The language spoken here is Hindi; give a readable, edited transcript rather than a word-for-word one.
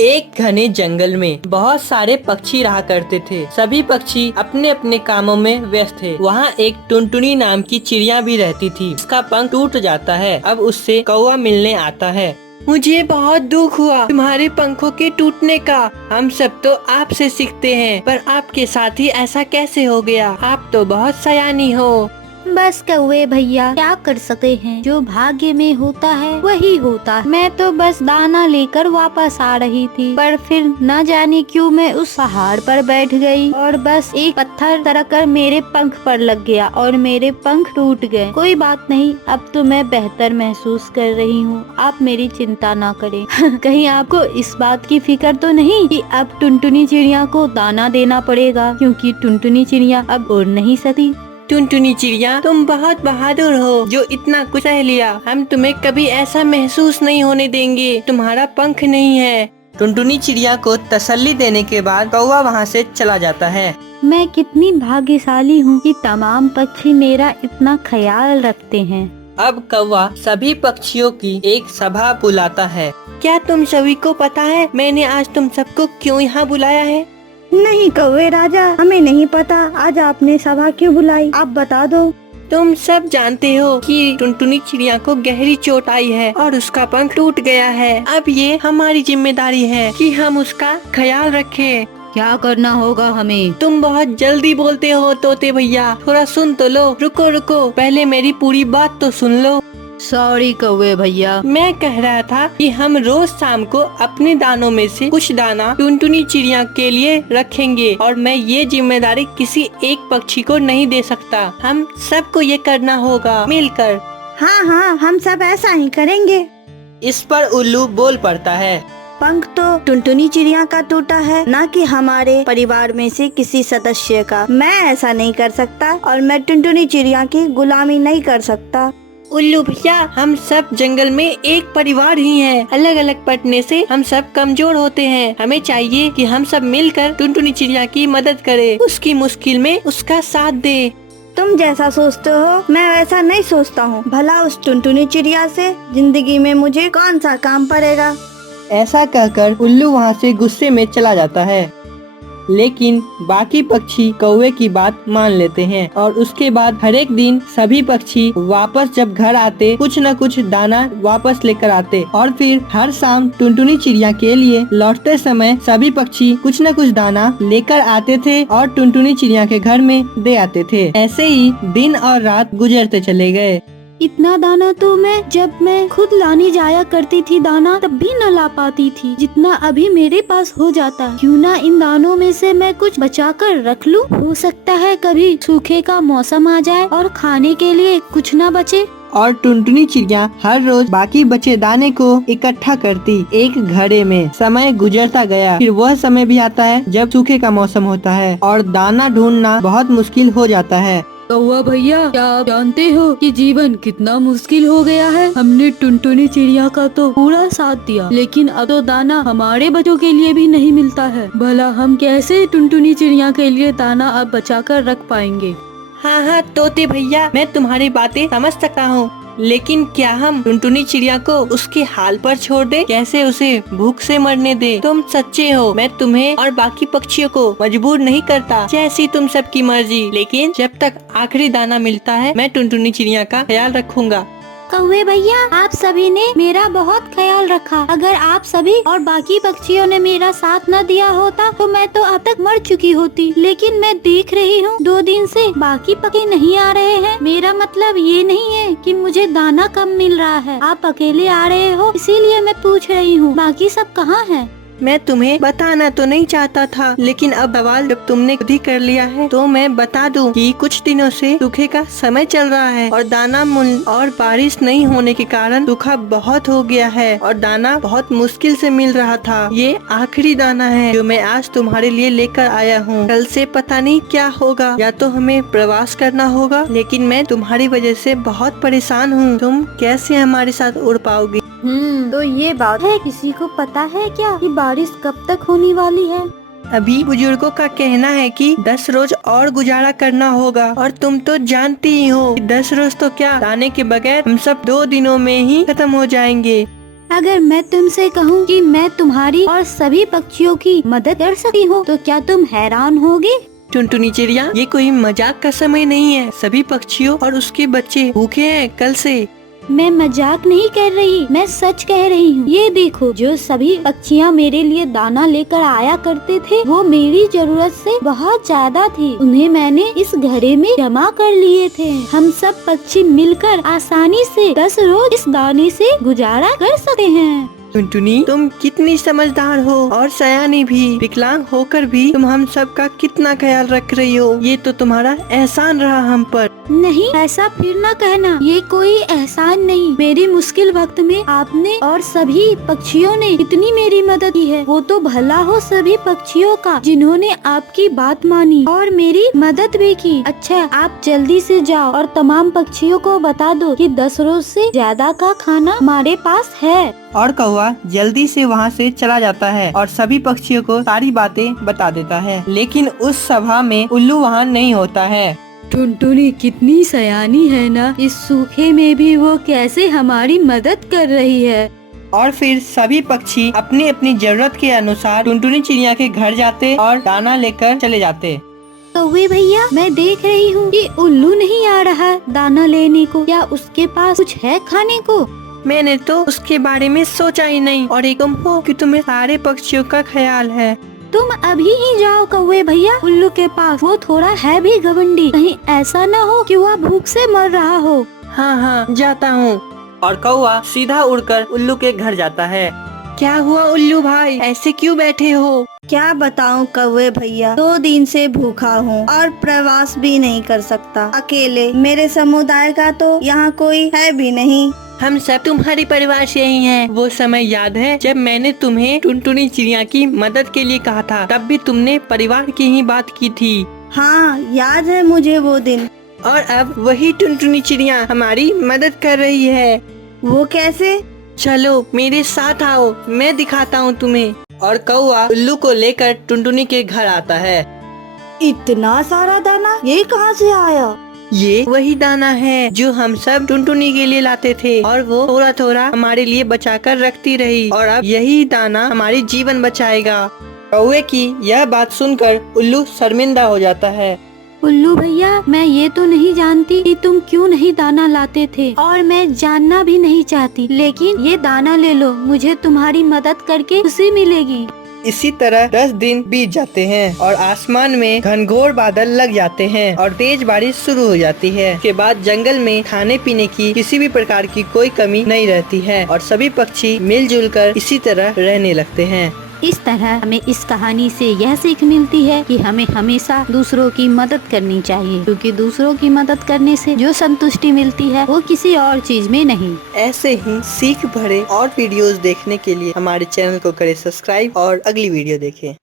एक घने जंगल में बहुत सारे पक्षी रहा करते थे। सभी पक्षी अपने अपने कामों में व्यस्त थे। वहाँ एक टुनटुनी नाम की चिड़िया भी रहती थी। उसका पंख टूट जाता है। अब उससे कौवा मिलने आता है। मुझे बहुत दुख हुआ तुम्हारे पंखों के टूटने का। हम सब तो आपसे सीखते हैं, पर आपके साथ ही ऐसा कैसे हो गया? आप तो बहुत सयानी हो। बस कौवे भैया, क्या कर सकते हैं, जो भाग्य में होता है वही होता है। मैं तो बस दाना लेकर वापस आ रही थी, पर फिर न जाने क्यों मैं उस पहाड़ पर बैठ गई और बस एक पत्थर सरककर मेरे पंख पर लग गया और मेरे पंख टूट गए। कोई बात नहीं, अब तो मैं बेहतर महसूस कर रही हूँ। आप मेरी चिंता ना करें। कहीं आपको इस बात की फिक्र तो नहीं कि अब टुनटुनी चिड़िया को दाना देना पड़ेगा, क्योंकि टुनटुनी चिड़िया अब उड़ नहीं सकती। टुनटुनी चिड़िया, तुम बहुत बहादुर हो जो इतना कुछ सह लिया। हम तुम्हें कभी ऐसा महसूस नहीं होने देंगे। तुम्हारा पंख नहीं है। टुनटुनी चिड़िया को तसल्ली देने के बाद कौवा वहाँ से चला जाता है। मैं कितनी भाग्यशाली हूँ कि तमाम पक्षी मेरा इतना ख्याल रखते हैं। अब कौवा सभी पक्षियों की एक सभा बुलाता है। क्या तुम सभी को पता है मैंने आज तुम सबको क्यों यहाँ बुलाया है? नहीं कौवे राजा, हमें नहीं पता आज आपने सभा क्यों बुलाई, आप बता दो। तुम सब जानते हो कि टुनटुनी चिड़िया को गहरी चोट आई है और उसका पंख टूट गया है। अब ये हमारी जिम्मेदारी है कि हम उसका ख्याल रखें। क्या करना होगा हमें? तुम बहुत जल्दी बोलते हो तोते भैया, थोड़ा सुन तो लो। रुको रुको, पहले मेरी पूरी बात तो सुन लो। सॉरी कौवे भैया। मैं कह रहा था कि हम रोज शाम को अपने दानों में से कुछ दाना टुनटुनी चिड़िया के लिए रखेंगे और मैं ये जिम्मेदारी किसी एक पक्षी को नहीं दे सकता। हम सबको ये करना होगा मिलकर। हाँ हाँ, हम सब ऐसा ही करेंगे। इस पर उल्लू बोल पड़ता है। पंख तो टुनटुनी चिड़िया का टूटा है, न कि हमारे परिवार में से किसी सदस्य का। मैं ऐसा नहीं कर सकता और मैं टुनटुनी चिड़िया की गुलामी नहीं कर सकता। उल्लू भैया, हम सब जंगल में एक परिवार ही हैं। अलग अलग पड़ने से हम सब कमजोर होते हैं। हमें चाहिए कि हम सब मिलकर टुनटुनी चिड़िया की मदद करें, उसकी मुश्किल में उसका साथ दे। तुम जैसा सोचते हो मैं वैसा नहीं सोचता हूँ। भला उस टुनटुनी चिड़िया से जिंदगी में मुझे कौन सा काम पड़ेगा। ऐसा कहकर उल्लू वहाँ से गुस्से में चला जाता है। लेकिन बाकी पक्षी कौवे की बात मान लेते हैं और उसके बाद हर एक दिन सभी पक्षी वापस जब घर आते कुछ न कुछ दाना वापस लेकर आते और फिर हर शाम टुनटुनी चिड़िया के लिए लौटते समय सभी पक्षी कुछ न कुछ दाना लेकर आते थे और टुनटुनी चिड़िया के घर में दे आते थे। ऐसे ही दिन और रात गुजरते चले गए। इतना दाना तो जब मैं खुद लाने जाया करती थी दाना, तब भी न ला पाती थी जितना अभी मेरे पास हो जाता। क्यों ना इन दानों में से मैं कुछ बचा कर रख लूं? हो सकता है कभी सूखे का मौसम आ जाए और खाने के लिए कुछ न बचे। और टुनटुनी चिड़िया हर रोज बाकी बचे दाने को इकट्ठा करती एक घड़े में। समय गुजरता गया। फिर वह समय भी आता है जब सूखे का मौसम होता है और दाना ढूंढना बहुत मुश्किल हो जाता है। कौवा भैया, क्या आप जानते हो कि जीवन कितना मुश्किल हो गया है? हमने टुनटुनी चिड़िया का तो पूरा साथ दिया, लेकिन अब तो दाना हमारे बच्चों के लिए भी नहीं मिलता है। भला हम कैसे टुनटुनी चिड़िया के लिए दाना अब बचा कर रख पाएंगे? हाँ हाँ तोते भैया, मैं तुम्हारी बातें समझ सकता हूँ, लेकिन क्या हम टुनटुनी चिड़िया को उसके हाल पर छोड़ दे? कैसे उसे भूख से मरने दे? तुम सच्चे हो। मैं तुम्हें और बाकी पक्षियों को मजबूर नहीं करता, जैसी तुम सबकी मर्जी। लेकिन जब तक आखिरी दाना मिलता है मैं टुनटुनी चिड़िया का ख्याल रखूंगा। कौवे भैया, आप सभी ने मेरा बहुत ख्याल रखा। अगर आप सभी और बाकी पक्षियों ने मेरा साथ न दिया होता तो मैं तो अब तक मर चुकी होती। लेकिन मैं देख रही हूँ 2 दिन से बाकी पक्षी नहीं आ रहे हैं। मेरा मतलब ये नहीं है कि मुझे दाना कम मिल रहा है। आप अकेले आ रहे हो, इसीलिए मैं पूछ रही हूँ, बाकी सब कहाँ हैं? मैं तुम्हें बताना तो नहीं चाहता था, लेकिन अब सवाल जब तुमने खुद ही कर लिया है तो मैं बता दूं कि कुछ दिनों से सूखे का समय चल रहा है और दाना और बारिश नहीं होने के कारण सूखा बहुत हो गया है और दाना बहुत मुश्किल से मिल रहा था। ये आखिरी दाना है जो मैं आज तुम्हारे लिए लेकर आया हूँ। कल से पता नहीं क्या होगा, या तो हमें प्रवास करना होगा, लेकिन मैं तुम्हारी वजह से बहुत परेशान हूँ। तुम कैसे हमारे साथ उड़ पाओगी? तो ये बात है, किसी को पता है क्या कि बारिश कब तक होने वाली है? अभी बुजुर्गों का कहना है कि 10 रोज और गुजारा करना होगा और तुम तो जानती ही हो कि 10 रोज तो क्या, दाने के बगैर हम सब 2 दिनों में ही खत्म हो जाएंगे। अगर मैं तुमसे कहूँ कि मैं तुम्हारी और सभी पक्षियों की मदद कर सकती हूँ तो क्या तुम हैरान होगे? टुनटुनी चिड़िया, ये कोई मजाक का समय नहीं है। सभी पक्षियों और उसके बच्चे भूखे हैं कल से। मैं मजाक नहीं कर रही, मैं सच कह रही हूँ। ये देखो, जो सभी पक्षियाँ मेरे लिए दाना लेकर आया करते थे वो मेरी जरूरत से बहुत ज्यादा थी। उन्हें मैंने इस घड़े में जमा कर लिए थे। हम सब पक्षी मिलकर आसानी से 10 रोज इस दाने से गुजारा कर सकते हैं। टुनटुनी, तुम कितनी समझदार हो और सयानी भी। विकलांग होकर भी तुम हम सब का कितना ख्याल रख रही हो। ये तो तुम्हारा एहसान रहा हम पर। नहीं, ऐसा फिर न कहना। ये कोई एहसान नहीं। मेरी मुश्किल वक्त में आपने और सभी पक्षियों ने इतनी मेरी मदद की है। वो तो भला हो सभी पक्षियों का जिन्होंने आपकी बात मानी और मेरी मदद भी की। अच्छा, आप जल्दी से जाओ और तमाम पक्षियों को बता दो कि 10 रोज से ज्यादा का खाना हमारे पास है। और कौवा जल्दी से वहाँ से चला जाता है और सभी पक्षियों को सारी बातें बता देता है। लेकिन उस सभा में उल्लू वहाँ नहीं होता है। टुनटुनी कितनी सयानी है ना, इस सूखे में भी वो कैसे हमारी मदद कर रही है। और फिर सभी पक्षी अपनी अपनी जरूरत के अनुसार टुनटुनी चिड़िया के घर जाते और दाना लेकर चले जाते। कौवे भैया, मैं देख रही हूँ कि उल्लू नहीं आ रहा दाना लेने को। क्या उसके पास कुछ है खाने को? मैंने तो उसके बारे में सोचा ही नहीं। और एक तुम हो कि तुम्हें सारे पक्षियों का ख्याल है। तुम अभी ही जाओ कौवे भैया उल्लू के पास। वो थोड़ा है भी घमंडी, कहीं ऐसा न हो कि वह भूख से मर रहा हो। हाँ, जाता हूँ। और कौवा सीधा उड़कर उल्लू के घर जाता है। क्या हुआ उल्लू भाई, ऐसे क्यों बैठे हो? क्या बताऊं कौवे भैया, 2 दिन से भूखा हूँ और प्रवास भी नहीं कर सकता अकेले। मेरे समुदाय का तो यहाँ कोई है भी नहीं। हम सब तुम्हारे परिवार से ही हैं। वो समय याद है जब मैंने तुम्हें टुनटुनी चिड़िया की मदद के लिए कहा था? तब भी तुमने परिवार की ही बात की थी। हाँ, याद है मुझे वो दिन। और अब वही टुनटुनी चिड़िया हमारी मदद कर रही है। वो कैसे? चलो मेरे साथ आओ, मैं दिखाता हूँ तुम्हें। और कौवा उल्लू को लेकर टुनटुनी के घर आता है। इतना सारा दाना ये कहाँ से आया? ये वही दाना है जो हम सब टुनटुनी के लिए लाते थे और वो थोड़ा थोड़ा हमारे लिए बचाकर रखती रही। और अब यही दाना हमारी जीवन बचाएगा। कौवे की यह बात सुनकर उल्लू शर्मिंदा हो जाता है। उल्लू भैया, मैं ये तो नहीं जानती कि तुम क्यों नहीं दाना लाते थे और मैं जानना भी नहीं चाहती, लेकिन ये दाना ले लो, मुझे तुम्हारी मदद करके खुशी मिलेगी। इसी तरह 10 दिन बीत जाते हैं और आसमान में घनघोर बादल लग जाते हैं और तेज बारिश शुरू हो जाती है। उसके बाद जंगल में खाने पीने की किसी भी प्रकार की कोई कमी नहीं रहती है और सभी पक्षी मिलजुल कर इसी तरह रहने लगते हैं। इस तरह हमें इस कहानी से यह सीख मिलती है कि हमें हमेशा दूसरों की मदद करनी चाहिए, क्योंकि दूसरों की मदद करने से जो संतुष्टि मिलती है वो किसी और चीज में नहीं। ऐसे ही सीख भरे और वीडियोस देखने के लिए हमारे चैनल को करें सब्सक्राइब और अगली वीडियो देखें।